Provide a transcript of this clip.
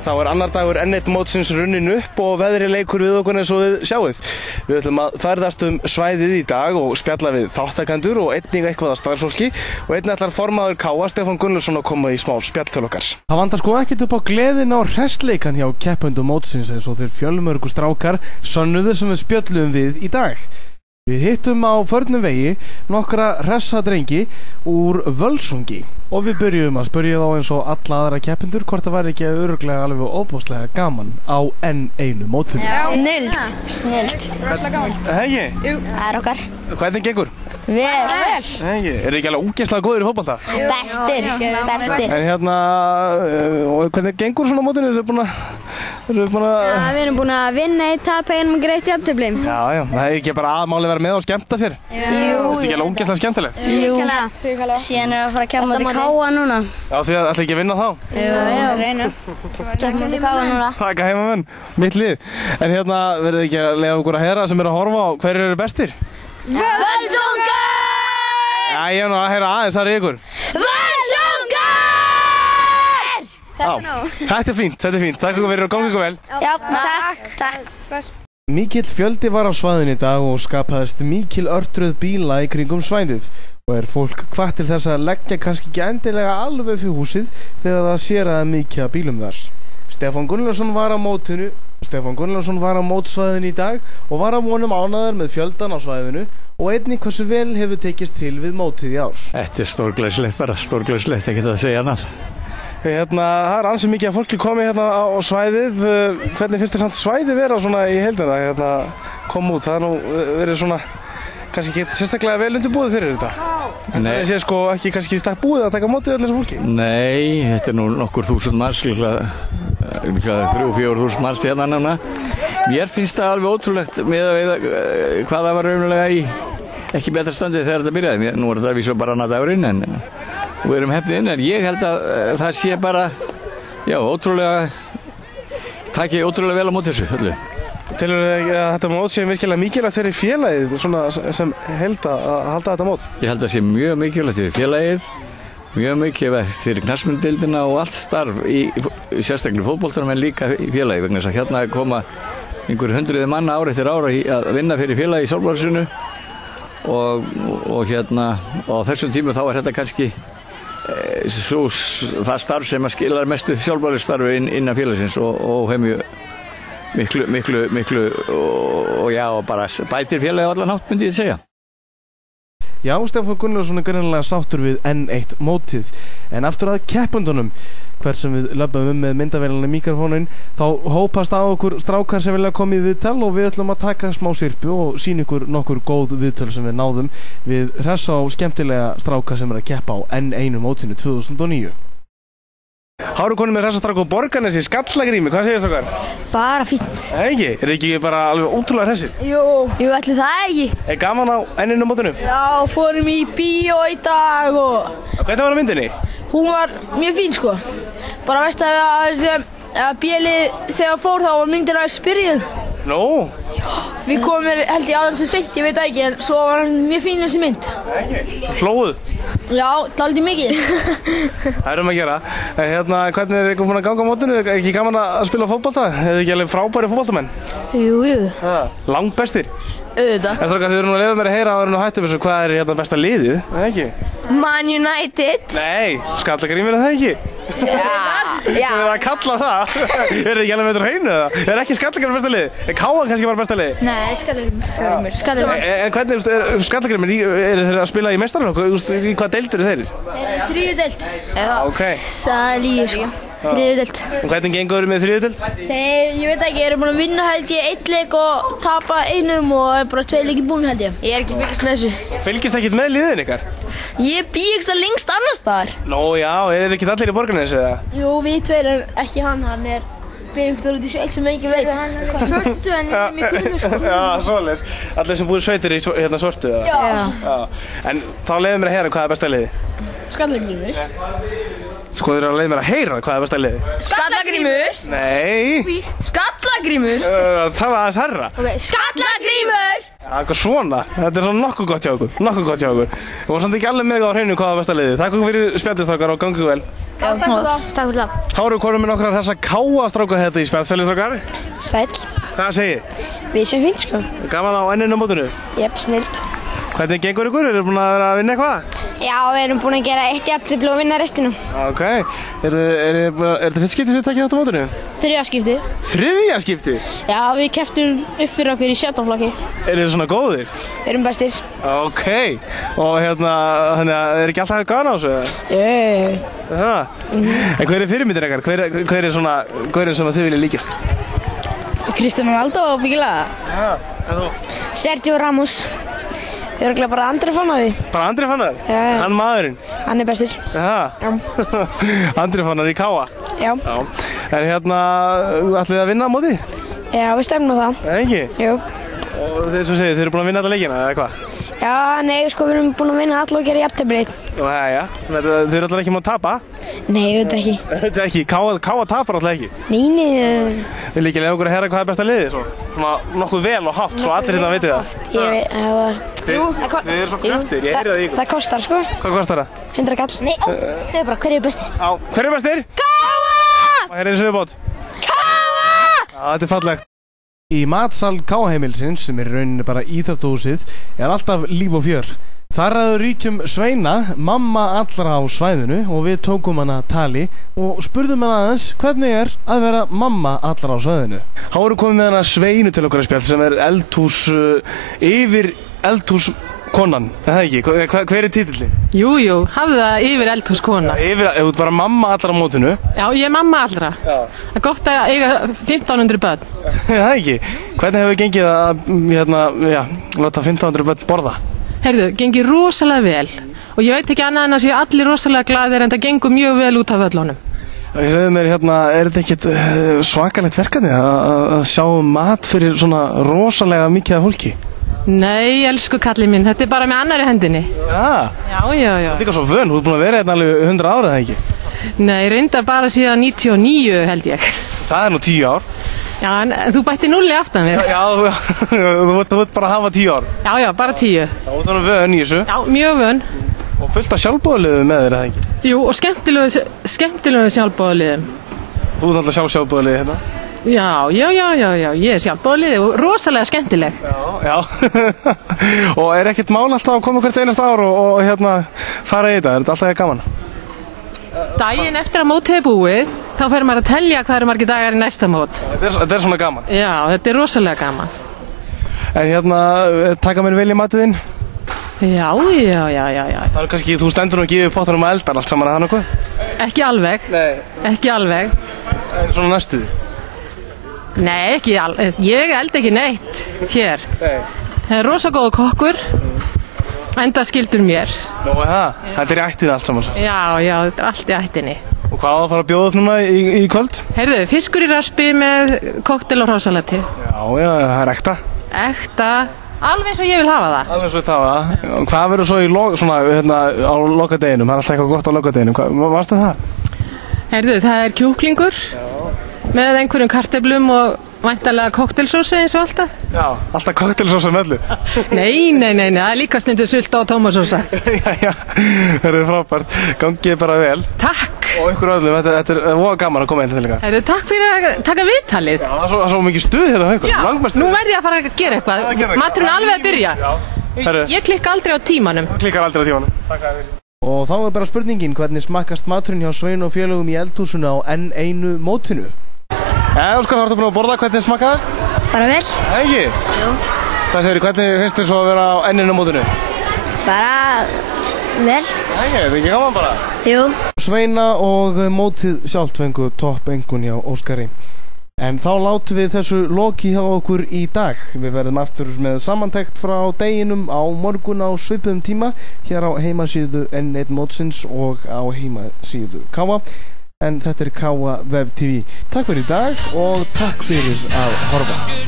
Þá annar dagur N1 mótsins runnin upp og veðri leikur við okkur eins og við sjáið. Við ætlum að ferðast svæðið í dag og spjalla við þáttakendur og einnig eitthvað að starfsfólki og einnig ætlar formaður K.A. Stefán Gunnlaugsson að koma í smá spjall til okkar. Það vantar sko ekkert upp á gleðin á hressleikan hjá keppendum mótsins eins og þeir fjölmörgu strákar sönnuðu sem við spjöllum við í dag. Við hittum á förnum vegi nokkra hressa drengi úr Völsungi og við byrjum að spyrja þá eins og alla aðra keppendur hvort það væri ekki örugglega alveg óbúslega gaman á N1 mótinu. Snilt. Hegi? Jú. Það er okkar. Hvernig gengur? Vel. Hegi, eru þið ekki alveg ógeðslega góðir í fótbolta? Bestir. En og hvernig gengur svona mótinu? Við erum búin að vinna í tap einum greitt jafntefli. Já, það er ekki bara aðmáli vera með og skemmta sér? Jú. Þetta er ekki alveg ógeðslega skemmtilegt? Jú. Síðan að fara að kemma til K.A. núna. Já, þið ætla ekki að vinna þá? Jú, reyna. Kemma til K.A. núna. Taka heimamenn, mitt lið. En verður ekki að leiða okkur að heyra sem eru að horfa á hverjir eru bestir? Völsungur! Já, að heyra aðeins þar í ykkur. Völsungur! Þetta er fínt. Takk fyrir og gangi ykkur vel. Já, takk. Mikill fjöldi var á svæðinu í dag og skapaðist mikil örtröð bíla í kringum svæðið og fólk hvatt til þess að leggja kannski ekki endilega alveg fyrir húsið þegar það sér að það er mikið af bílum þar. Stefán Gunnlaugsson var á mótsvæðinu í dag og var að vonum ánægður með fjöldan á svæðinu og einnig hversu vel hefur tekist til við mótið í ár. Þetta er stórglæsilegt, ekki að segja annað. Það er ansið mikið að fólki komið á svæðið. Hvernig finnst þér samt svæðið vera svona í heildina koma út? Það er nú verið svona kannski ekki sérstaklega vel undirbúið fyrir þetta. Nei. Það sé sko ekki kannski í stakk búið að taka mótið öll þessu fólki. Nei, þetta er nú nokkur þúsund manns, líklega 3-4 þúsund manns hérna núna. Mér finnst það alveg ótrúlegt með að veida hvað það var raunverulega í ekki betra standið þegar þetta byrjaði. Nú er þetta vísu bara annað dagurinn en við erum hefnið inn, en ég held að það sé bara, taki ótrúlega vel á móti þessu öllu. Telur þið að þetta mót sé virkilega mikilvægt fyrir félagið svona sem held að halda þetta mót? Ég held að það sé mjög mikilvægt fyrir félagið, mjög mikilvægt fyrir knattspyrnudeildina og allt starf í sérstaklega fótboltanum en líka í félagið vegna þess að hérna koma einhver hundruði manna ár eftir ára að vinna fyrir félagið í Sólblársinu og á þessum tímum þá er þetta kannski það starf sem að skilar mestu sjálfbæristarfi innan félagsins og hefur miklu og bara bætir félagi á allan hátt myndi ég segja. Já, Stefán Gunnlaugsson er greinilega sáttur við N1 mótið en aftur að keppendunum hver sem við löpum með myndavélina mikrofónin þá hópast á okkur strákar sem vilja koma í viðtal og við ætlum að taka smá sirpu og sýna ykkur nokkur góð viðtöl sem við náðum við hressa og skemmtilega strákar sem að keppa á N1 mótinu 2009. Háru konum með hressa stráku á Borgarnesi, Skallagrími, hvað segir strákar? Bara fínt. Ekki? Er þið ekki bara alveg ótrúlega hressir? Jú, ætli það ekki. Er gaman á N1 mótinu? Já, fórum í bíó í dag og hvernig var á myndinni? Hún var mjög fín sko. Bara veist að bílið þegar fór þá var myndin aðeins byrjuð. Nú? Við komum held ég alveg svo seint, ég veit ekki, en svo var hann mjög fín þessi mynd. Hlóðuð? Já, dálítið mikið. Það erum að gera. Hvernig er ykkur búin að ganga á mótinu? Er ekki gaman að spila fótbolta? Er þið ekki alveg frábæri fótboltamenn? Jú. Langt bestir? Auðvitað. En strákar, þið eru nú að leiða mér að heyra áður en að hættum þessu hvað er besta liðið, eða ekki? Man United. Nei, Skallagrímur er það ekki? Já. Það er að kalla það. Er þið ekki alveg með þetta hreinu eða? Er ekki Skallagrímur besta liðið? Er K.A. kannski bara besta liðið? Nei, Skallagrímur. En hvernig er Skallagrímur, eru þeir að spila í meistaraflokk? Í hvað deild eru þeir? Þeir eru þriðju deild. Ok. Það er líka sko. Þriðju deild. Og hvernig gengur þið með þriðju deild? Ég veit ekki, ég er búin að vinna held ég 1 leik og tapa einum og er bara 2 leiki búin held ég. Ég er ekki fylgist með þessu. Fylgist ekkert með liðin ykkar? Ég býst það lengst annars staðar. Nó já, er ekki allir í Borgarnesi eða? Jú, við tveir en ekki hann er byrjumstur út í sveik sem ekki veit. Svörtu en ég er mjög gulur sko. Já, svoleiðis. Allir sem búið sveitir í svörtu eða? Já. En þá leiðum mér að heyra hvað er besta liðið? Skallagrímur. Sko þið eru að leiða mér að heyra hvað er besta liðið? Skallagrímur. Nei. Skallagrímur. Það var aðeins herra. Skallagrímur. Já, eitthvað svona. Þetta er svona nokkuð gott hjá okkur. Þú var samt ekki alveg með á hreinu hvað er besta liðið. Takk fyrir spjallið strákar og gangi vel. Já, takk fyrir það. Þá erum við konum með nokkra hressa káastráka þetta í spjallsælistrákar. Sæll. Hvað segið? Við sem fint sko. Gaman á enninu mótinu? Jep, snilt. Hvernig gengur ykkur? Eru búin að vera að vinna eitthvað? Já, við erum búin að gera 1 jafntefli og vinna restinu. Ok. Er þetta fyrst skipti sem þið takkið átt á mótinu? 3. skipti. 3. skipti? Já, við kepptum upp fyrir okkur í 7. flokki. Eru þið svona góðir? Við erum bestir. Ok. Og þannig að ekki alltaf gaman á þessu? En hver er fyrirmyndir ykkar? Hver er svona sem þið viljið líkjast? Cristiano Ronaldo og byggilega. Já, en þú? Sergio Ramos. Við erum bara Andri Fannar. Bara Andri Fannar? Já. Hann maðurinn? Hann er bestur. Já. Andri Fannar í Káa? Já. En ætlið þið að vinna á móti? Já, við stefnum á það. Ekki? Jú. Og þið eru búin að vinna þetta leikina, eða hvað? Já, nei, sko, við erum búin að vinna alla og gera jafntefli. Jæja, þið eru alltaf ekki mátt að tapa? Nei, auðvitað ekki. Auðvitað ekki, Káa tapar alltaf ekki? Nei. Vil ekki lega okkur að heyra hvað er besta liðið svo? Svona nokkuð vel og hátt, svo allir hérna veitir það. Ég veit, Þið eru svo kröftir, ég heyri það í ykkur. Það kostar, sko. Hvað kostar það? 100 kall. Nei, segðu bara, hver er bestir? Já, hver er bestir? Káa! Og hér er eins og viðbót. Káa! Já, þetta er fallegt. Í matsal Káaheimilsins, sem er í rauninni bara íþróttahúsið, er alltaf líf og fjör. Þar ræður ríkjum Sveina, mamma allra á svæðinu, og við tókum hana tali og spurðum hana aðeins hvernig er að vera mamma allra á svæðinu. Þá erum við komið með hana Sveinu til okkar að spjall sem er eldhús yfir eldhúskonan, er það ekki? Hver er titillin? Jú, hafðu það yfir eldhúskona. Ef þú ert bara mamma allra á mótinu? Já, ég er mamma allra. Já. Það er gott að eiga 1500 börn. Það ekki? Hvernig hefur gengið að láta 1500 börn borða? Heyrðu, gengið rosalega vel og ég veit ekki annað en að séu allir rosalega glaðir en það gengur mjög vel út af völlunum. Ég segði mér er þetta ekkert svakalegt verkefni að sjá mat fyrir svona rosalega mikið af fólki? Nei, elsku kallið minn, þetta er bara með annari hendinni. Já. Já. Það er líka svo vön, þú ert búin að vera hérna alveg 100 ára, eða ekki? Nei, reyndar bara síðan 99 held ég. Það er nú 10 ár. Já, en þú bætti 0 aftan við. Já, þú ert bara að hafa 10 ár. Já, bara 10. Já, þú ert vön í þessu. Já, mjög vön. Og fullt af sjálfboðaliðum með þér, eða ekki? Jú, og skemmtilegu sjálfboðaliðum. Þú ert alltaf sjálfboðalið hérna? Já, ég er sjálfboðalið og rosalega skemmtileg. Já. Og er ekkert mál alltaf að koma hvert einasta ár og fara í þetta? Er þetta alltaf gaman? Daginn eftir að mótið er búið, þá fer maður að telja hvað eru margir dagar í næsta mót. Þetta er svona gaman? Já, þetta er rosalega gaman. En taka mér vel í matið þinn? Já. Það er kannski, þú stendur nú að gefa pottunum að eldan allt saman að það nokkuð? Ekki alveg. Nei. Ekki alveg. En svona næstuði? Nei, ekki alveg. Ég eld ekki neitt hér. Nei. Það er rosa góð kokkur. Enda skildur mér. Nú, þetta er í ættið allt saman. Já, þetta er allt í ættinni. Og hvað á að fara að bjóða upp núna í kvöld? Heyrðu, fiskur í raspi með koktel og hrosalati. Já, það er ekta. Ekta, alveg eins og ég vil hafa það. Alveg eins og ég vil hafa það. Og hvað verður svo á lokadeginum? Það er alltaf eitthvað gott á lokadeginum. Varstu það? Heyrðu, það er kjúklingur með einhverjum kartöflum og væntanlega koktelsósi eins og alltaf. Já, alltaf koktelsósa með öllu. Nei, það er líka stundu sulta og tómasósa. Já, það er frábært. Gangið bara vel. Takk. Og ykkur öllum, þetta er gaman að koma inn til líka. Heyrðu, takk fyrir að taka viðtalið. Já, það er svo mikið stuð hérna á ykkur. Já, nú verð ég að fara að gera eitthvað. Maturinn alveg að byrja. Ég klikka aldrei á tímanum. Og þá er bara spurningin, hvernig smakkast maturinn hjá Sveinu og félögum í eldhúsinu á N1 mótinu? Óskar, þú ert búin að borða, hvernig smakkaðast? Bara vel. Ekki? Jú. Hvað segir, hvernig finnst þér svo að vera á N1 mótinu? Bara vel. Ekki, þetta er ekki gaman bara? Jú. Sveina og mótið sjálft fengu topp engun hjá Óskari. En þá látum við þessu loki hjá okkur í dag. Við verðum aftur með samantekt frá deginum á morgun á svipuðum tíma hér á heimasíðu N1 mótsins og á heimasíðu Káa. En þetta er Káa Web TV. Takk fyrir í dag og takk fyrir að horfa.